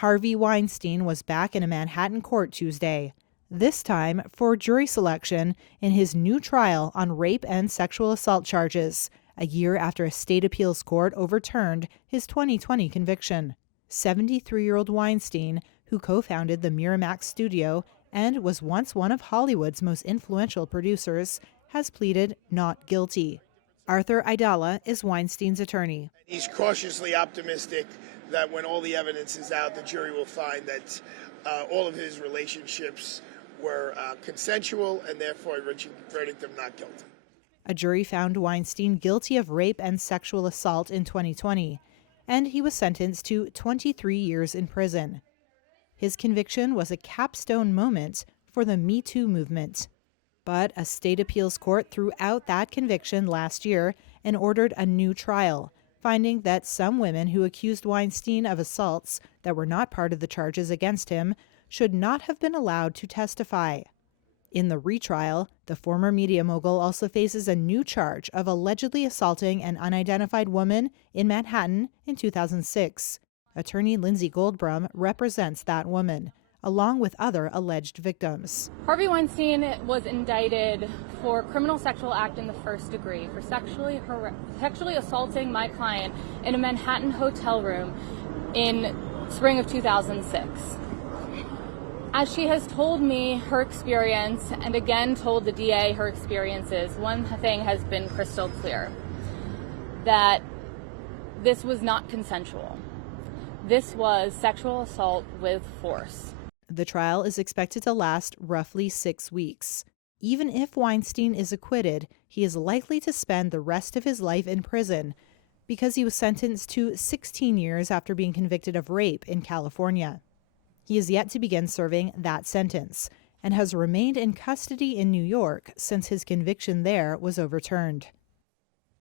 Harvey Weinstein was back in a Manhattan court Tuesday, this time for jury selection in his new trial on rape and sexual assault charges, a year after a state appeals court overturned his 2020 conviction. 73-year-old Weinstein, who co-founded the Miramax studio and was once one of Hollywood's most influential producers, has pleaded not guilty. Arthur Aidala is Weinstein's attorney. He's cautiously optimistic that when all the evidence is out, the jury will find that all of his relationships were consensual and therefore reaching a verdict of not guilty. A jury found Weinstein guilty of rape and sexual assault in 2020, and he was sentenced to 23 years in prison. His conviction was a capstone moment for the Me Too movement. But a state appeals court threw out that conviction last year and ordered a new trial, finding that some women who accused Weinstein of assaults that were not part of the charges against him should not have been allowed to testify. In the retrial, the former media mogul also faces a new charge of allegedly assaulting an unidentified woman in Manhattan in 2006. Attorney Lindsay Goldbrum represents that woman, along with other alleged victims. Harvey Weinstein was indicted for criminal sexual act in the first degree for sexually assaulting my client in a Manhattan hotel room in spring of 2006. As she has told me her experience, and again told the DA her experiences, one thing has been crystal clear, that this was not consensual. This was sexual assault with force. The trial is expected to last roughly 6 weeks. Even if Weinstein is acquitted, he is likely to spend the rest of his life in prison because he was sentenced to 16 years after being convicted of rape in California. He is yet to begin serving that sentence and has remained in custody in New York since his conviction there was overturned.